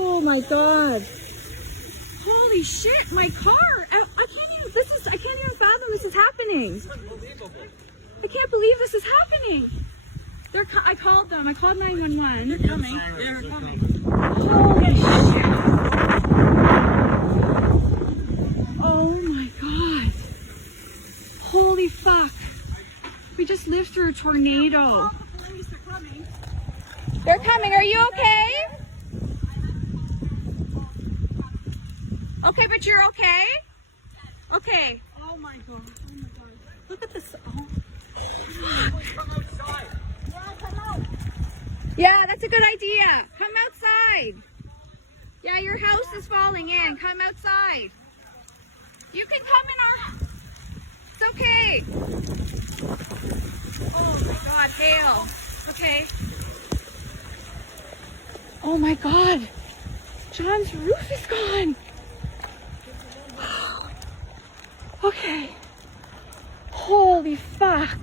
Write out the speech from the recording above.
Oh my god. Holy shit, my car. I can't even fathom this is happening. I can't believe this is happening. I called them. I called 911. They're coming. They're coming. Holy shit. Oh my god. Holy fuck. We just lived through a tornado. They're coming. Are you okay? Okay, but you're okay? Okay. Oh my god. Oh my god. Look at this. Oh. Yeah, that's a good idea. Come outside. Yeah, your house is falling in. Come outside. You can come in our... It's okay. Oh my god, hail. Okay. Oh my god. John's roof is gone. Okay. Holy fuck.